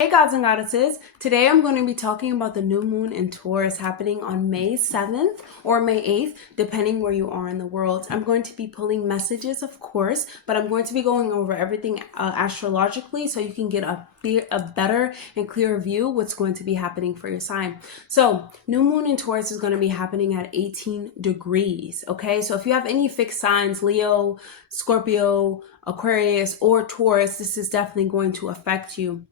Hey gods and goddesses, today I'm going to be talking about the new moon in Taurus happening on May 7th or May 8th, depending where you are in the world. I'm going to be pulling messages, of course, but I'm going to be going over everything astrologically so you can get a better and clearer view what's going to be happening for your sign. So new moon in Taurus is going to be happening at 18 degrees, okay? So if you have any fixed signs, Leo, Scorpio, Aquarius, or Taurus, this is definitely going to affect you.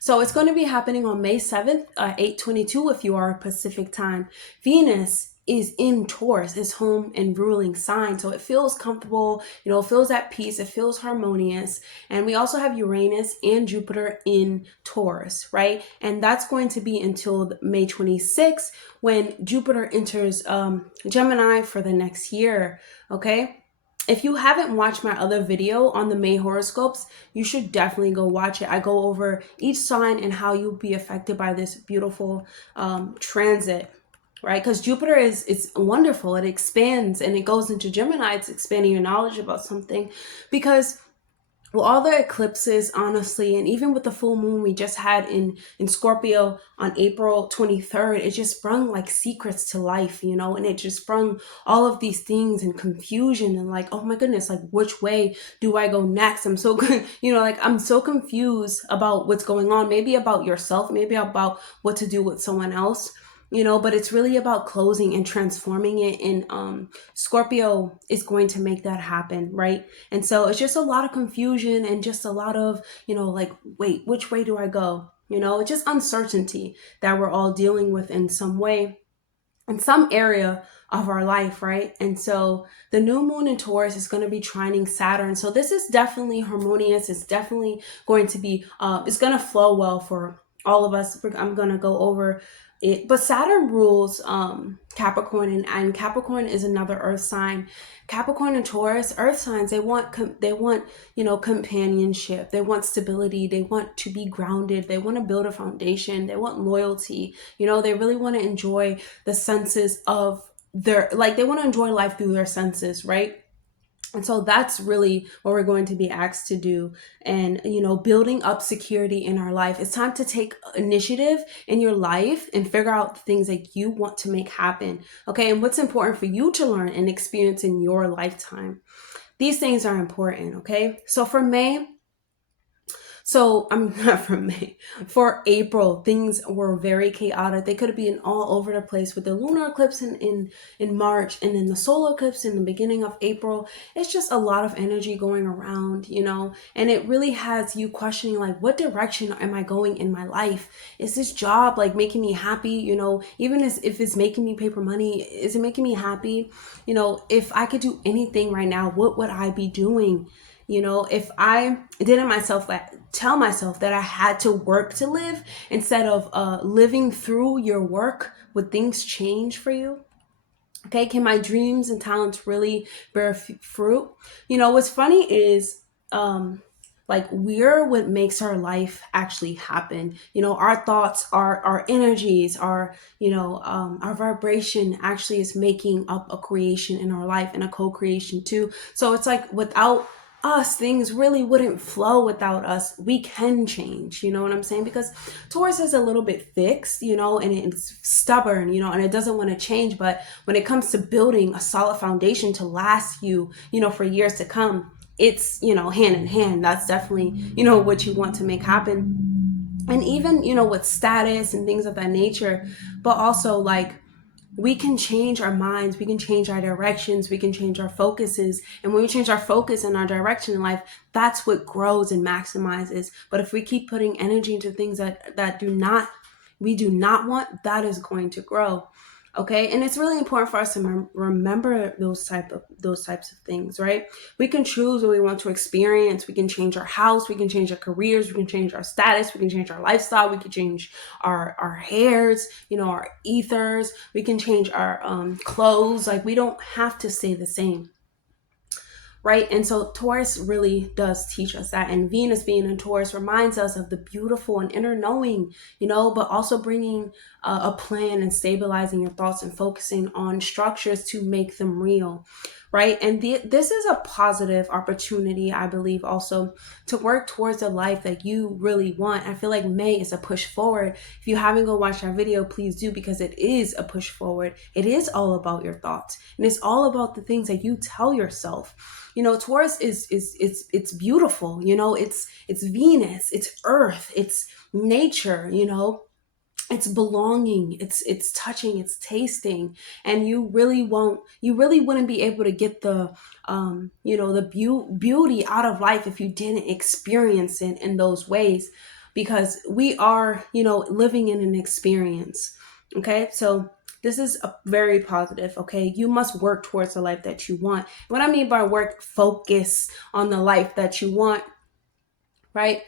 So it's going to be happening on May 7th, 8:22 if you are Pacific time. Venus is in Taurus, is home and ruling sign. So it feels comfortable, it feels at peace, it feels harmonious. And we also have Uranus and Jupiter in Taurus, right? And that's going to be until May 26th when Jupiter enters Gemini for the next year, okay? If you haven't watched my other video on the May horoscopes, you should definitely go watch it. I go over each sign and how you'll be affected by this beautiful transit, right? Because Jupiter it's wonderful. It expands and it goes into Gemini. It's expanding your knowledge about something because all the eclipses, honestly, and even with the full moon we just had in Scorpio on April 23rd, it just brung like secrets to life, and it just brung all of these things and confusion and like, oh my goodness, like which way do I go next? I'm so good, I'm so confused about what's going on, maybe about yourself, maybe about what to do with someone else. But it's really about closing and transforming it. And Scorpio is going to make that happen, right? And so it's just a lot of confusion and just a lot of, like, wait, which way do I go? It's just uncertainty that we're all dealing with in some way, in some area of our life, right? And so the new moon in Taurus is going to be trining Saturn. So this is definitely harmonious. It's definitely going to be, it's going to flow well for all of us. I'm going to go over it, but Saturn rules Capricorn, and Capricorn is another earth sign. Capricorn and Taurus, earth signs, they want companionship, they want stability, they want to be grounded, they want to build a foundation, they want loyalty, they really want to enjoy the senses of they want to enjoy life through their senses, right? And so that's really what we're going to be asked to do. And, building up security in our life. It's time to take initiative in your life and figure out the things that you want to make happen. Okay. And what's important for you to learn and experience in your lifetime. These things are important. Okay. So for May, I'm not from May. For April, things were very chaotic. They could have been all over the place with the lunar eclipse in March and then the solar eclipse in the beginning of April. It's just a lot of energy going around, and it really has you questioning, like, what direction am I going in my life? Is this job like making me happy? Even if it's making me paper money, is it making me happy? If I could do anything right now, what would I be doing? If I didn't tell myself that I had to work to live instead of living through your work, would things change for you? Okay, can my dreams and talents really bear fruit? What's funny is we're what makes our life actually happen. Our thoughts, our energies, our vibration actually is making up a creation in our life, and a co-creation too. So it's like without us, things really wouldn't flow. Without us, we can change, you know what I'm saying? Because Taurus is a little bit fixed, and it's stubborn, and it doesn't want to change. But when it comes to building a solid foundation to last you, for years to come, it's, hand in hand. That's definitely, what you want to make happen. And even, with status and things of that nature, but also like, we can change our minds, we can change our directions, we can change our focuses. And when we change our focus and our direction in life, that's what grows and maximizes. But if we keep putting energy into things that we do not want, that is going to grow. Okay. And it's really important for us to remember those types of things, right? We can choose what we want to experience. We can change our house. We can change our careers. We can change our status. We can change our lifestyle. We can change our hairs, our ethers. We can change our clothes. Like, we don't have to stay the same. Right? And so Taurus really does teach us that. And Venus being in Taurus reminds us of the beautiful and inner knowing, but also bringing a plan and stabilizing your thoughts and focusing on structures to make them real. right? And this is a positive opportunity, I believe, also to work towards a life that you really want. I feel like May is a push forward. If you haven't go watch our video, please do, because it is a push forward. It is all about your thoughts, and it's all about the things that you tell yourself. Taurus is it's beautiful. It's Venus, it's Earth, it's nature. It's belonging, it's touching, it's tasting. And you really wouldn't be able to get the beauty out of life if you didn't experience it in those ways, because we are living in an experience. Okay, so this is a very positive. Okay, you must work towards the life that you want. What I mean by work, focus on the life that you want, right?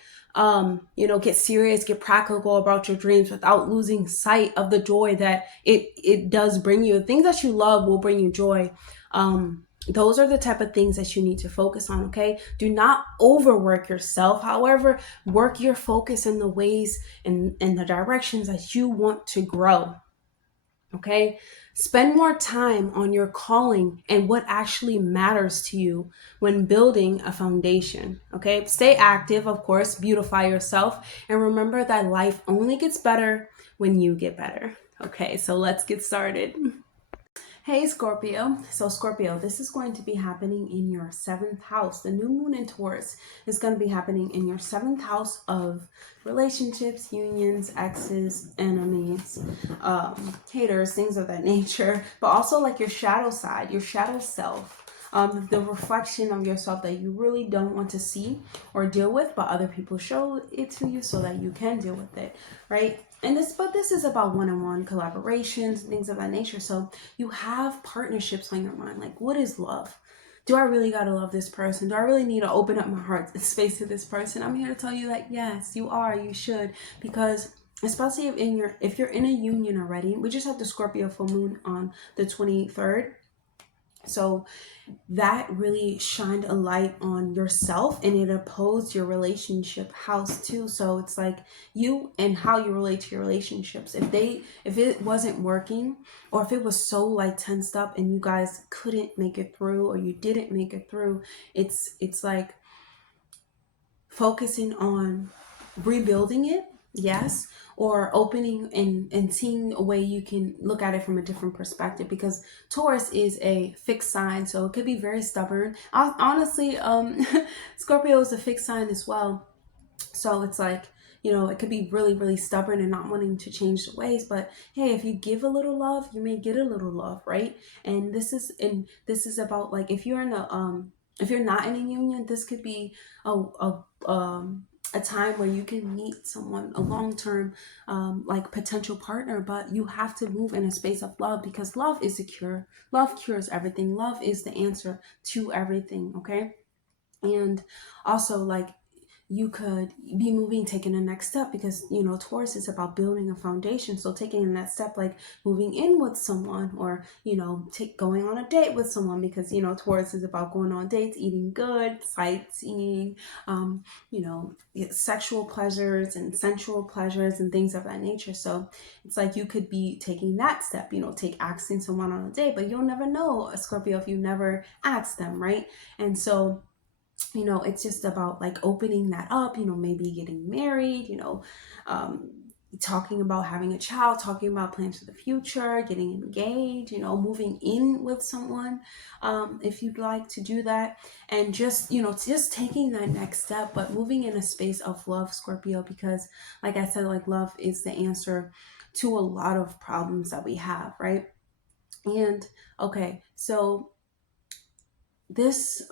Get serious, get practical about your dreams without losing sight of the joy that it does bring you. Things that you love will bring you joy. Those are the type of things that you need to focus on. Okay, do not overwork yourself. However, work your focus in the ways and in the directions that you want to grow. Okay, spend more time on your calling and what actually matters to you when building a foundation. Okay, stay active, of course, beautify yourself, and remember that life only gets better when you get better. Okay, so let's get started. Hey Scorpio. So Scorpio, this is going to be happening in your 7th house. The new moon in Taurus is going to be happening in your 7th house of relationships, unions, exes, enemies, haters, things of that nature. But also like your shadow side, your shadow self. The reflection of yourself that you really don't want to see or deal with, but other people show it to you so that you can deal with it, right? But this is about one-on-one collaborations, things of that nature. So you have partnerships on your mind. Like, what is love? Do I really gotta love this person? Do I really need to open up my heart and space to this person? I'm here to tell you that yes, you are. You should, because especially if you're in a union already. We just had the Scorpio full moon on the 23rd. So that really shined a light on yourself, and it opposed your relationship house too. So it's like you and how you relate to your relationships. If it wasn't working, or if it was so like tensed up and you guys couldn't make it through, or you didn't make it through, it's like focusing on rebuilding it, yes, or opening and seeing a way you can look at it from a different perspective, because Taurus is a fixed sign, so it could be very stubborn. Honestly, Scorpio is a fixed sign as well, so it's like, it could be really, really stubborn and not wanting to change the ways. But hey, if you give a little love, you may get a little love, right? And this is about, like, if you're not in a union, this could be a time where you can meet someone, a long-term like potential partner, but you have to move in a space of love, because love is a cure. Love cures everything. Love is the answer to everything. Okay. And also, like, you could be taking the next step, because Taurus is about building a foundation. So taking the next step, like moving in with someone, or going on a date with someone, because Taurus is about going on dates, eating good, sightseeing, sexual pleasures and sensual pleasures and things of that nature. So it's like you could be taking that step, asking someone on a date, but you'll never know, Scorpio, if you never ask them, right? And so it's just about like opening that up, maybe getting married, talking about having a child, talking about plans for the future, getting engaged, moving in with someone, if you'd like to do that. And just taking that next step, but moving in a space of love, Scorpio, because like I said, like, love is the answer to a lot of problems that we have, right? And okay, so this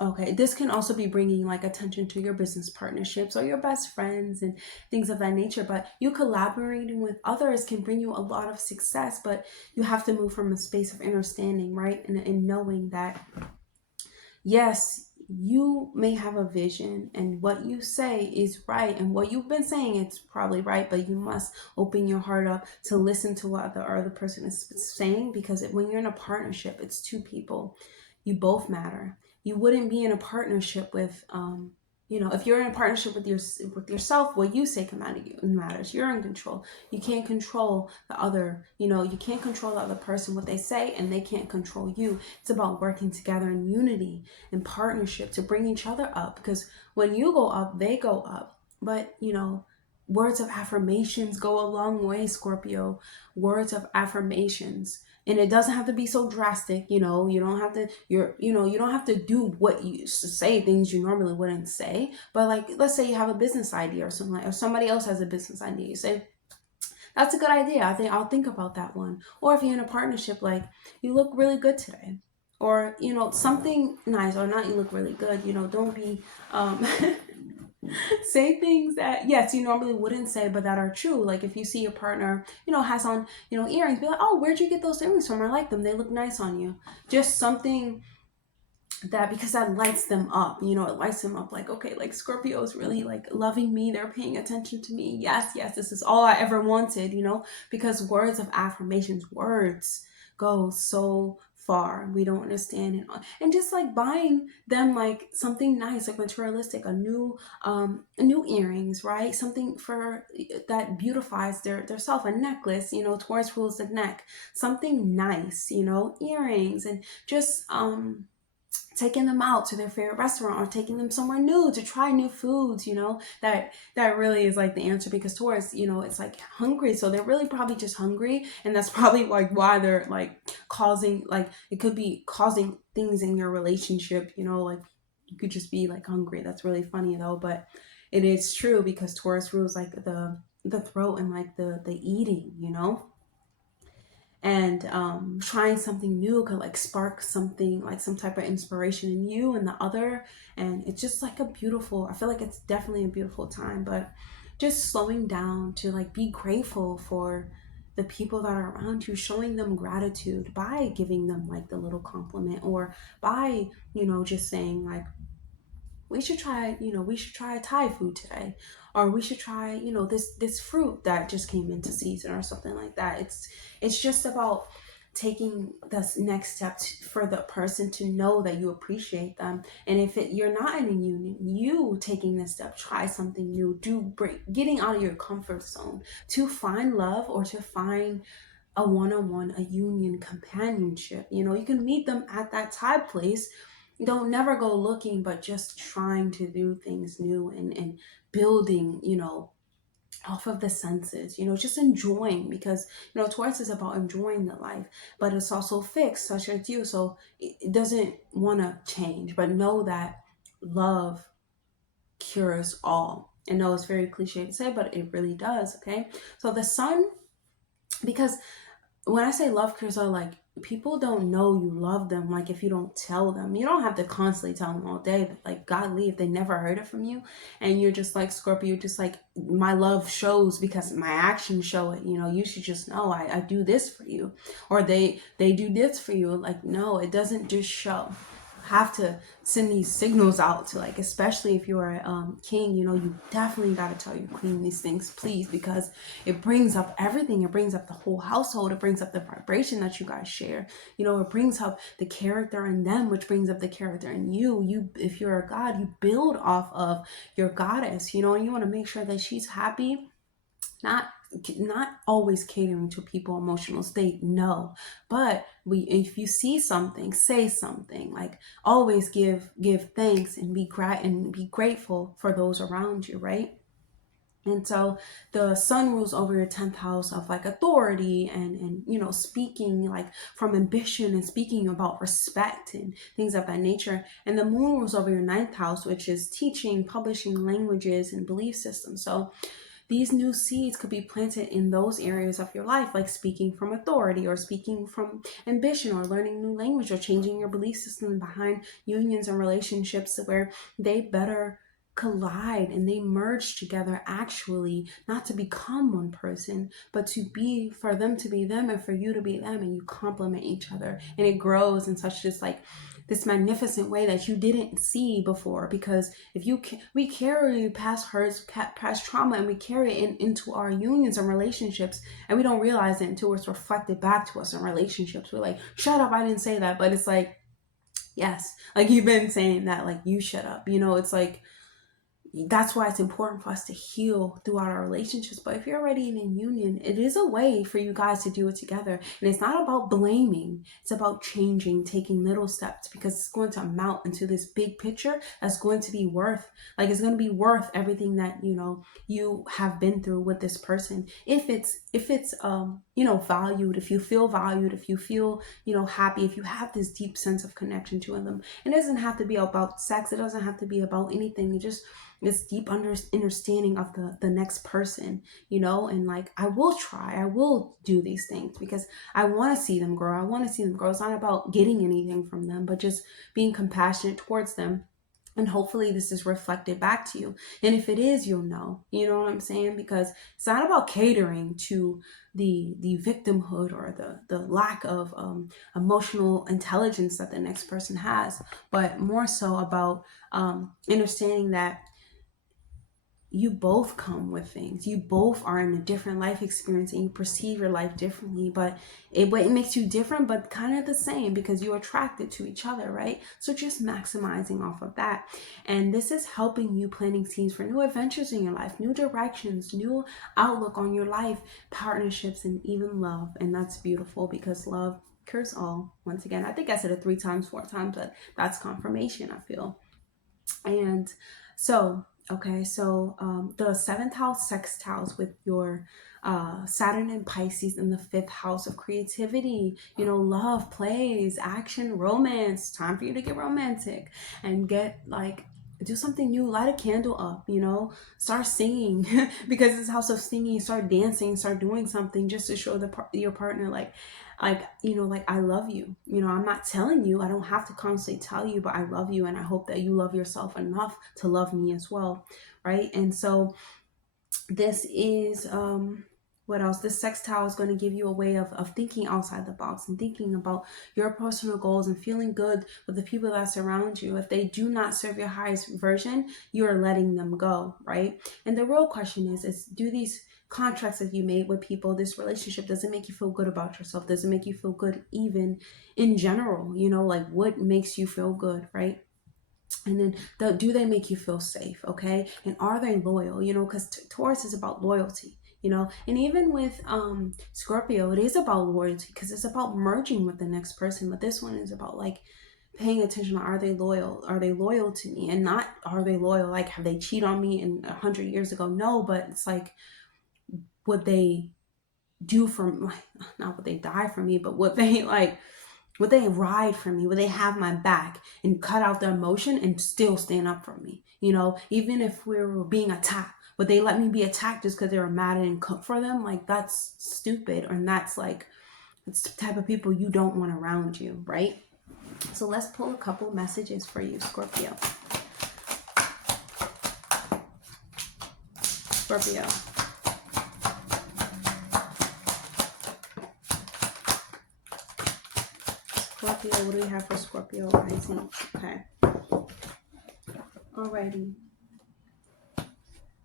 can also be bringing like attention to your business partnerships or your best friends and things of that nature. But you collaborating with others can bring you a lot of success, but you have to move from a space of understanding, right? And knowing that yes, you may have a vision, and what you say is right, and what you've been saying, it's probably right, but you must open your heart up to listen to what the other person is saying, because when you're in a partnership, it's two people. You both matter. You wouldn't be in a partnership with if you're in a partnership with yourself, what you say matters. You're in control. You can't control the other. You can't control the other person, what they say, and they can't control you. It's about working together in unity and partnership to bring each other up, because when you go up, they go up. But words of affirmations go a long way, Scorpio. Words of affirmations. And it doesn't have to be so drastic. You don't have to, you don't have to do what you say, things you normally wouldn't say. But like, let's say you have a business idea or something, or somebody else has a business idea. You say, that's a good idea. I'll think about that one. Or if you're in a partnership, like, you look really good today. Or, something nice, or not, you look really good. Don't be, say things that, yes, you normally wouldn't say, but that are true. Like if you see your partner, has on, earrings, be like, oh, where'd you get those earrings from? I like them. They look nice on you. Just something that, because that lights them up, it lights them up, like, okay, like Scorpio is really like loving me. They're paying attention to me. Yes, this is all I ever wanted, because words of affirmations, words go so far. We don't understand it. And just like buying them like something nice, like materialistic, a new earrings, right? Something for that beautifies their self, a necklace, Taurus rules the neck, something nice, earrings, and just taking them out to their favorite restaurant, or taking them somewhere new to try new foods, that really is like the answer, because Taurus, it's like hungry. So they're really probably just hungry. And that's probably like why they're like causing, like, it could be causing things in your relationship, like you could just be like hungry. That's really funny though, but it is true, because Taurus rules like the throat and like the eating, and trying something new could like spark something, like some type of inspiration in you and the other. And it's just like I feel like it's definitely a beautiful time. But just slowing down to like be grateful for the people that are around you, showing them gratitude by giving them like the little compliment, or by just saying like, we should try Thai food today, or we should try, this fruit that just came into season, or something like that. It's just about taking this next step for the person to know that you appreciate them. And if you're not in a union, you taking this step, try something new, getting out of your comfort zone to find love, or to find a one-on-one, a union, companionship. You can meet them at that Thai place. Don't never go looking, but just trying to do things new, and building, off of the senses, just enjoying, because, Taurus is about enjoying the life, but it's also fixed, such as you. So it doesn't want to change, but know that love cures all. I know it's very cliche to say, but it really does. Okay. So the sun, because when I say love cures all, like, people don't know you love them. Like, if you don't tell them, you don't have to constantly tell them all day, but like, godly, if they never heard it from you, and you're just like, Scorpio, just like, my love shows because my actions show it. You should just know I do this for you, or they do this for you. Like, no, it doesn't just show. Have to send these signals out to, like, especially if you're a king, you definitely got to tell your queen these things, please, because it brings up everything. It brings up the whole household. It brings up the vibration that you guys share. It brings up the character in them, which brings up the character in you. If you're a god, you build off of your goddess, and you want to make sure that she's happy. Not always catering to people emotional state, no, but if you see something, say something, like, always give thanks, and be grateful for those around you, right? And so the sun rules over your 10th house of like authority, and speaking like from ambition, and speaking about respect and things of that nature. And the moon rules over your 9th house, which is teaching, publishing, languages, and belief systems. So these new seeds could be planted in those areas of your life, like speaking from authority, or speaking from ambition, or learning new language, or changing your belief system behind unions and relationships where they better collide and they merge together, actually, not to become one person, but for them to be them, and for you to be them, and you complement each other, and it grows in such just like this magnificent way that you didn't see before. Because if we carry past hurts, past trauma, and we carry it into our unions and relationships, and we don't realize it until it's reflected back to us in relationships. We're like, shut up, I didn't say that. But it's like, yes, like, you've been saying that, like, you shut up. It's like, that's why it's important for us to heal throughout our relationships. But if you're already in a union, it is a way for you guys to do it together. And it's not about blaming, it's about changing, taking little steps, because it's going to amount into this big picture that's going to be worth, like, it's going to be worth everything that, you know, you have been through with this person. If it's you know, valued, if you feel valued, if you feel, you know, happy, if you have this deep sense of connection to them. It doesn't have to be about sex, it doesn't have to be about anything. It just this deep understanding of the next person, you know. And like, I will do these things because I want to see them grow. I want to see them grow. It's not about getting anything from them, but just being compassionate towards them. And hopefully this is reflected back to you. And if it is, you'll know. You know what I'm saying? Because it's not about catering to the victimhood or the lack of emotional intelligence that the next person has, but more so about understanding that you both come with things. You both are in a different life experience and you perceive your life differently, but it makes you different, but kind of the same because you're attracted to each other, right? So just maximizing off of that. And this is helping you planting seeds for new adventures in your life, new directions, new outlook on your life, partnerships, and even love. And that's beautiful because love cures all. Once again, I think I said it 3 times, 4 times, but that's confirmation, I feel. And so, okay, so the 7th house sextiles with your Saturn and Pisces in the 5th house of creativity, you know, love, plays, action, romance. Time for you to get romantic and get like, do something new, light a candle up, you know, start singing because it's house of singing, start dancing, start doing something just to show your partner like, you know, like, I love you. You know, I'm not telling you, I don't have to constantly tell you, but I love you and I hope that you love yourself enough to love me as well, right? And so this is what else? This sextile is going to give you a way of thinking outside the box and thinking about your personal goals and feeling good with the people that surround you. If they do not serve your highest version, you're letting them go, right? And the real question is do these contracts that you made with people, this relationship, does it make you feel good about yourself? Does it make you feel good even in general? You know, like, what makes you feel good, right? And then do they make you feel safe? Okay. And are they loyal? You know, because Taurus is about loyalty, you know. And even with Scorpio, it is about loyalty because it's about merging with the next person. But this one is about like paying attention to, are they loyal? Are they loyal to me? And not, are they loyal, like, have they cheated on me in 100 years ago? No, but it's like, would they do for, like, not would they die for me, but would they like, would they ride for me? Would they have my back and cut out the emotion and still stand up for me? You know, even if we were being attacked, would they let me be attacked just because they were mad and cook for them? Like, that's stupid. And that's like, it's the type of people you don't want around you, right? So let's pull a couple messages for you, Scorpio. Scorpio. Scorpio, what do we have for Scorpio rising? Okay. Alrighty.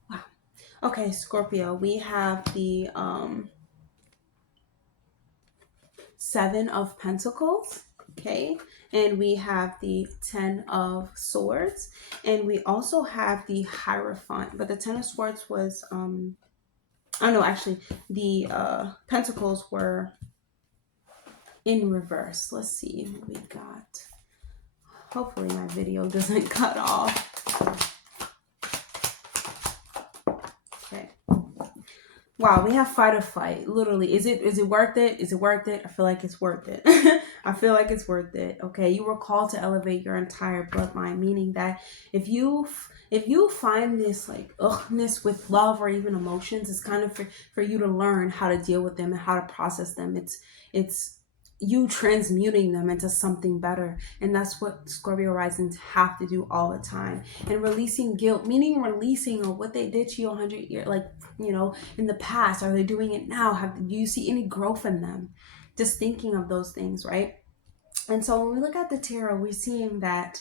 Wow. Okay, Scorpio, we have the 7 of Pentacles. Okay. And we have the 10 of Swords. And we also have the Hierophant. But the 10 of Swords was oh no, actually the Pentacles were in reverse. Let's see what we got. Hopefully my video doesn't cut off. Okay. Wow, we have fight or flight. Literally, is it worth it? Is it worth it? I feel like it's worth it. I feel like it's worth it. Okay, you were called to elevate your entire bloodline, meaning that if you find this like ughness with love or even emotions, it's kind of for you to learn how to deal with them and how to process them. It's you transmuting them into something better. And that's what Scorpio risings have to do all the time. And releasing guilt, meaning releasing of what they did to you 100 years, like, you know, in the past. Are they doing it now? Do you see any growth in them? Just thinking of those things, right? And so when we look at the tarot, we're seeing that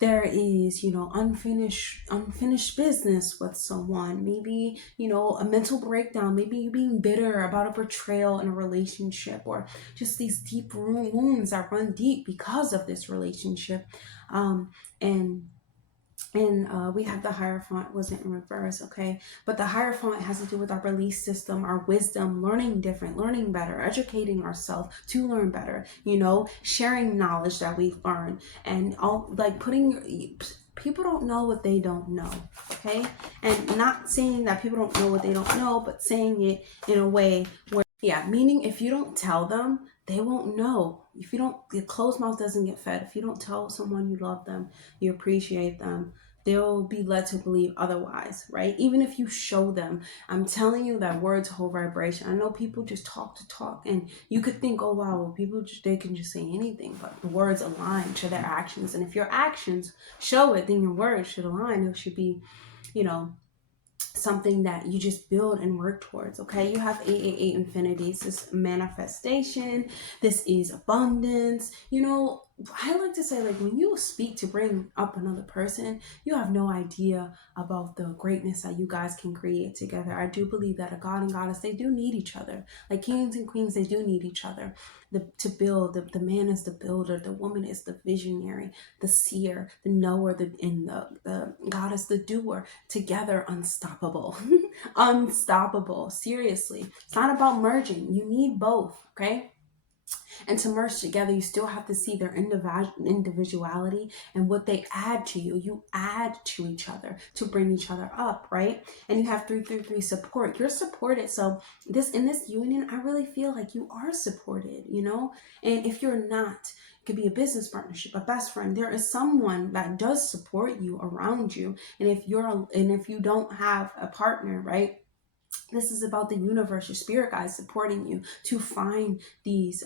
there is, you know, unfinished business with someone. Maybe, you know, a mental breakdown. Maybe you being bitter about a betrayal in a relationship, or just these deep wounds that run deep because of this relationship. And And we have the Hierophant wasn't in reverse, okay? But the Hierophant has to do with our belief system, our wisdom, learning different, learning better, educating ourselves to learn better, sharing knowledge that we've learned, and all like people don't know what they don't know, okay? And not saying that people don't know what they don't know, but saying it in a way where, yeah, meaning if you don't tell them, they won't know. If you don't, your closed mouth doesn't get fed. If you don't tell someone you love them, you appreciate them, they'll be led to believe otherwise, right? Even if you show them, I'm telling you that words hold vibration. I know people just talk to talk, and you could think, oh wow, well, they can just say anything, but the words align to their actions. And if your actions show it, then your words should align. It should be, you know, something that you just build and work towards. Okay, you have 888 infinities. This manifestation, this is abundance. I like to say, like, when you speak to bring up another person, you have no idea about the greatness that you guys can create together. I do believe that a god and goddess, they do need each other. Like kings and queens, they do need each other to build. The man is the builder, the woman is the visionary, the seer, the knower, and the goddess, the doer. Together, unstoppable. Unstoppable. Seriously, it's not about merging. You need both, okay? And to merge together, you still have to see their individuality and what they add to you. You add to each other to bring each other up, right? And you have 333 support. You're supported. So in this union, I really feel like you are supported, And if you're not, it could be a business partnership, a best friend. There is someone that does support you around you. And if you don't have a partner, right? This is about the universe, your spirit guides supporting you to find these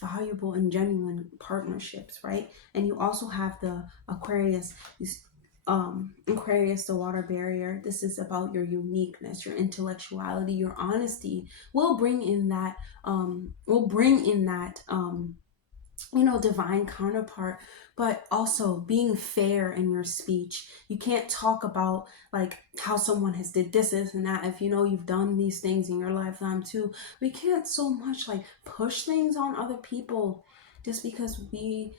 valuable and genuine partnerships, right? And you also have the Aquarius, Aquarius, the water barrier. This is about your uniqueness, your intellectuality, your honesty. Will bring in that divine counterpart, but also being fair in your speech. You can't talk about like how someone has did this and that if you've done these things in your lifetime too. We can't so much like push things on other people just because we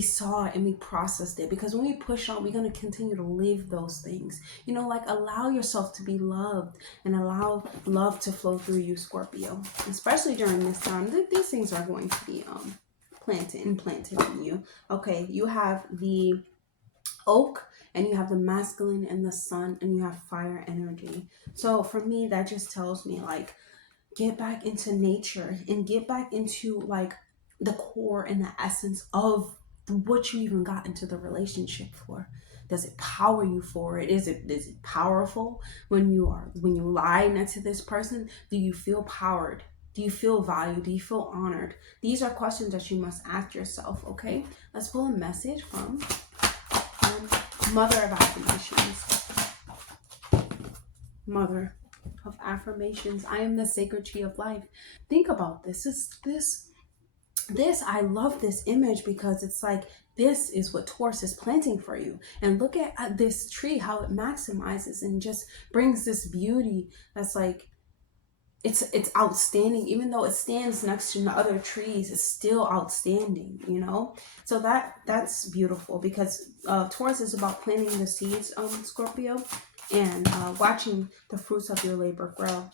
saw it and we processed it, because when we push on, we're going to continue to live those things. Like, allow yourself to be loved and allow love to flow through you, Scorpio, especially during this time. These things are going to be implanted in you. Okay, you have the oak, and you have the masculine and the sun, and you have fire energy. So for me, that just tells me, like, get back into nature and get back into like the core and the essence of what you even got into the relationship for. Does it power you for it? Is it powerful when you lie next to this person? Do you feel powered? Do you feel valued? Do you feel honored? These are questions that you must ask yourself, okay? Let's pull a message from Mother of Affirmations. Mother of Affirmations. I am the sacred tree of life. Think about this. I love this image because it's like, this is what Taurus is planting for you. And look at this tree, how it maximizes and just brings this beauty that's like, it's outstanding. Even though it stands next to the other trees, it's still outstanding, So that's beautiful, because Taurus is about planting the seeds, Scorpio, and watching the fruits of your labor grow.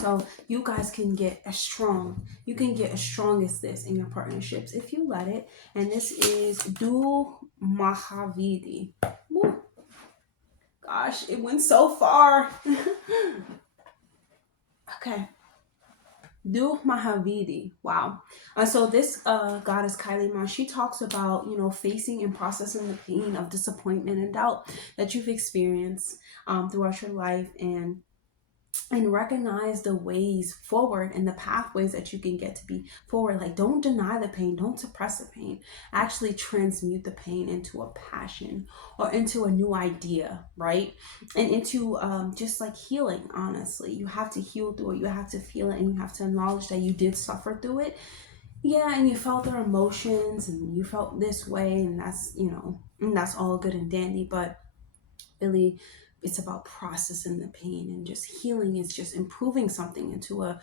So you guys can get as strong. You can get as strong as this in your partnerships if you let it. And this is Du Mahavidi. Woo. Gosh, it went so far. Okay. Du Mahavidi. Wow. So this goddess Kylie Ma, she talks about, facing and processing the pain of disappointment and doubt that you've experienced throughout your life, and recognize the ways forward and the pathways that you can get to be forward. Like, don't deny the pain, don't suppress the pain, actually transmute the pain into a passion or into a new idea, right? And into just like healing. Honestly, you have to heal through it, you have to feel it, and you have to acknowledge that you did suffer through it. Yeah, and you felt their emotions and you felt this way, and that's and that's all good and dandy, but really it's about processing the pain, and just healing is just improving something into a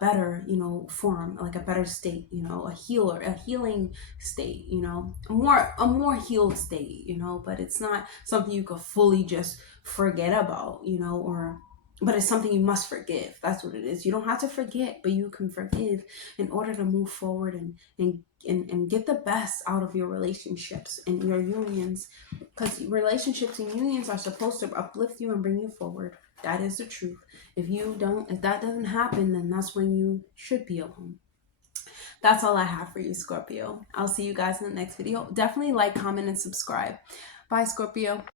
better, form, like a better state, a healing state, a more healed state, but it's not something you could fully just forget about, but it's something you must forgive. That's what it is. You don't have to forget, but you can forgive in order to move forward and get the best out of your relationships and your unions, because relationships and unions are supposed to uplift you and bring you forward. That is the truth. If that doesn't happen, then that's when you should be alone. That's all I have for you, Scorpio. I'll see you guys in the next video. Definitely like, comment, and subscribe. Bye, Scorpio.